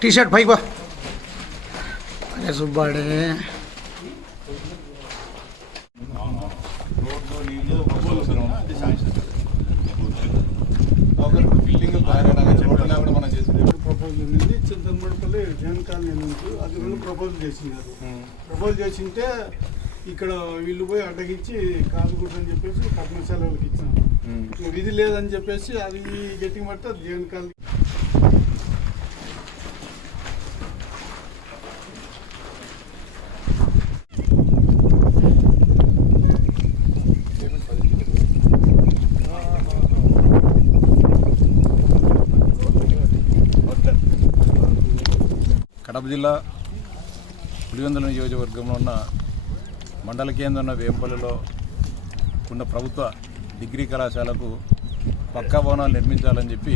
T shirt भाई बा अरे सुब्बाड़े చింతనమడపల్లి జైన్ కాలనీ నుంచి అది రెండు ప్రపోజల్ చేసినారు. ప్రపోజల్ చేసింటే ఇక్కడ వీళ్ళు పోయి అడ్డగించి కాదుగుడ్డ అని చెప్పేసి పద్మశాల వాళ్ళకి ఇచ్చాను. విధి లేదని చెప్పేసి అది గట్టిగా పడితే అది జైన్ కాలనీ. కడప జిల్లా పులివెందుల నియోజకవర్గంలో ఉన్న మండల కేంద్రం ఉన్న వేంపల్లిలో ఉన్న ప్రభుత్వ డిగ్రీ కళాశాలకు పక్కా భవనాలు నిర్మించాలని చెప్పి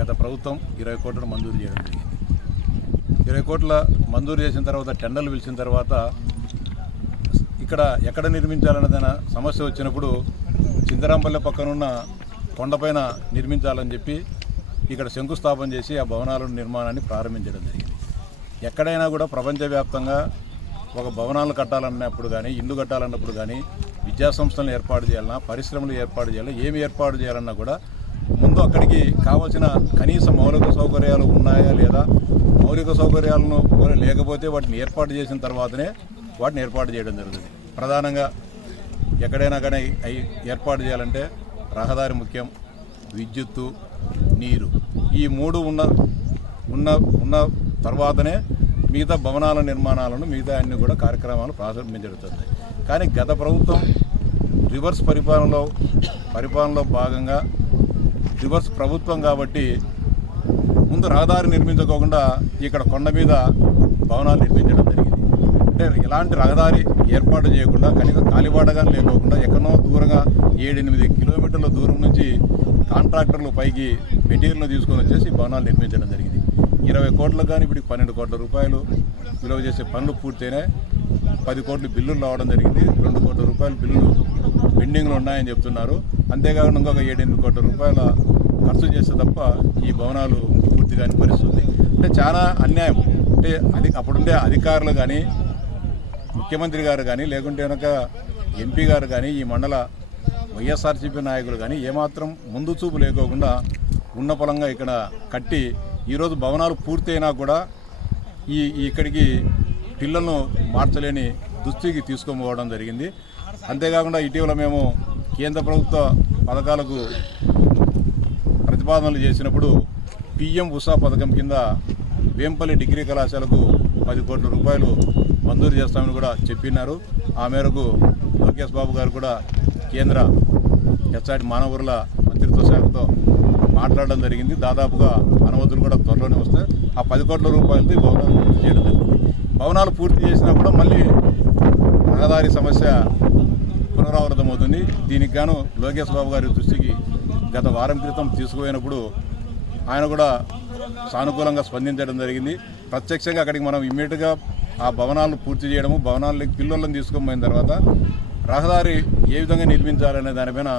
గత ప్రభుత్వం 20 కోట్లను మంజూరు చేయడం జరిగింది. 20 కోట్ల మంజూరు చేసిన తర్వాత టెండర్లు పిలిచిన తర్వాత ఇక్కడ ఎక్కడ నిర్మించాలన్నదైన సమస్య వచ్చినప్పుడు చింతరాంపల్లె పక్కనున్న కొండపైన నిర్మించాలని చెప్పి ఇక్కడ శంకుస్థాపన చేసి ఆ భవనాల నిర్మాణాన్ని ప్రారంభించడం జరిగింది. ఎక్కడైనా కూడా ప్రపంచవ్యాప్తంగా ఒక భవనాలు కట్టాలన్నప్పుడు కానీ ఇల్లు కట్టాలన్నప్పుడు కానీ విద్యాసంస్థలను ఏర్పాటు చేయాలన్నా పరిశ్రమలు ఏర్పాటు చేయాలన్నా ఏమి ఏర్పాటు చేయాలన్నా కూడా ముందు అక్కడికి కావాల్సిన కనీస మౌలిక సౌకర్యాలు ఉన్నాయా లేదా, మౌలిక సౌకర్యాలను లేకపోతే వాటిని ఏర్పాటు చేసిన తర్వాతనే వాటిని ఏర్పాటు చేయడం జరుగుతుంది. ప్రధానంగా ఎక్కడైనా కానీ ఏర్పాటు చేయాలంటే రహదారి ముఖ్యం, విద్యుత్తు, నీరు, ఈ మూడు ఉన్న తర్వాతనే మిగతా భవనాల నిర్మాణాలను మిగతా అన్ని కూడా కార్యక్రమాలు ప్రారంభించబడుతుంది. కానీ గత ప్రభుత్వం రివర్స్ పరిపాలనలో భాగంగా రివర్స్ ప్రభుత్వం కాబట్టి ముందు రహదారి నిర్మించుకోకుండా ఇక్కడ కొండ మీద భవనాలు నిర్మించడం జరిగింది. అంటే ఇలాంటి రహదారి ఏర్పాటు చేయకుండా కనీసం కాలిబాటగా లేకోకుండా ఎక్కడో దూరంగా 7-8 కిలోమీటర్ల దూరం నుంచి కాంట్రాక్టర్లు పైకి మెటీరియల్ను తీసుకొని వచ్చేసి భవనాలు నిర్మించడం జరిగింది. 20 కోట్లకు కానీ ఇప్పుడు 12 కోట్ల రూపాయలు విలువ చేసే పనులు పూర్తయినాయి. 10 కోట్ల బిల్లులు రావడం జరిగింది. 2 కోట్ల రూపాయల బిల్లులు పెండింగ్లో ఉన్నాయని చెప్తున్నారు. అంతేకాకుండా ఇంకొక 7-8 కోట్ల రూపాయల ఖర్చు చేస్తే తప్ప ఈ భవనాలు పూర్తి కాని పరిస్థితి. అంటే చాలా అన్యాయం. అంటే అప్పుడుండే అధికారులు కానీ ముఖ్యమంత్రి గారు కానీ లేకుంటే కనుక ఎంపీ గారు కానీ ఈ మండల వైఎస్ఆర్సీపీ నాయకులు కానీ ఏమాత్రం ముందు చూపు లేకోకుండా ఉన్న పొలంగా ఇక్కడ కట్టి ఈరోజు భవనాలు పూర్తయినా కూడా ఇక్కడికి పిల్లలను మార్చలేని దుస్థితికి తీసుకొని జరిగింది. అంతేకాకుండా ఇటీవల మేము కేంద్ర ప్రభుత్వ పథకాలకు ప్రతిపాదనలు చేసినప్పుడు పిఎం ఉషా పథకం కింద వేంపల్లి డిగ్రీ కళాశాలకు 10 కోట్ల రూపాయలు మంజూరు చేస్తామని కూడా చెప్పినారు. ఆ మేరకు లోకేష్ బాబు గారు కూడా కేంద్ర హెచ్ఆర్డి మానవ వనరుల మంత్రిత్వ శాఖతో మాట్లాడడం జరిగింది. దాదాపుగా అనుమతులు కూడా త్వరలోనే వస్తాయి. ఆ 10 కోట్ల రూపాయలతో ఈ భవనాలు పూర్తి చేయడం జరిగింది. భవనాలు పూర్తి చేసినా కూడా మళ్ళీ రహదారి సమస్య పునరావృతమవుతుంది. దీనికి గాను లోకేష్ బాబు గారి దృష్టికి గత వారం క్రితం తీసుకుపోయినప్పుడు ఆయన కూడా సానుకూలంగా స్పందించడం జరిగింది. ప్రత్యక్షంగా అక్కడికి మనం ఇమ్మీడియట్గా ఆ భవనాలను పూర్తి చేయడము, భవనాలకి పిల్లలను తీసుకొని పోయిన తర్వాత రహదారి ఏ విధంగా నిర్మించాలనే దానిపైన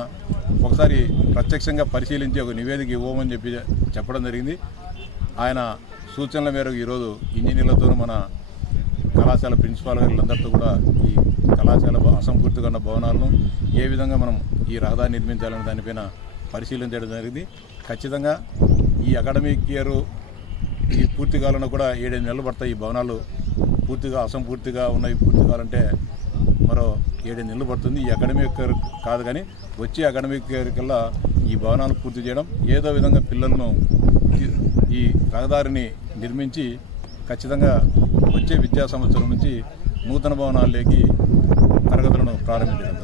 ఒకసారి ప్రత్యక్షంగా పరిశీలించి ఒక నివేదిక ఇవ్వమని చెప్పడం జరిగింది. ఆయన సూచనల మేరకు ఈరోజు ఇంజనీర్లతో మన కళాశాల ప్రిన్సిపాల్ గారులందరితో కూడా ఈ కళాశాల అసంపూర్తిగా ఉన్న భవనాలను ఏ విధంగా మనం ఈ రహదారి నిర్మించాలనే దానిపైన పరిశీలించడం జరిగింది. ఖచ్చితంగా ఈ అకాడమిక్ ఇయర్ ఈ పూర్తి కావాలన్నా కూడా 7-8 నెలలు పడతాయి. ఈ భవనాలు పూర్తిగా అసంపూర్తిగా ఉన్నవి పూర్తి కావాలంటే మరో 7 నెలలు పడుతుంది. ఈ అకాడమిక్ ఇయర్ కాదు కానీ వచ్చే అకాడమిక్ ఇయర్ కల్లా ఈ భవనాలు పూర్తి చేయడం, ఏదో విధంగా పిల్లలను ఈ రహదారిని నిర్మించి ఖచ్చితంగా వచ్చే విద్యా సంవత్సరం నుంచి నూతన భవనాల్లోకి తరగతులను ప్రారంభించడం.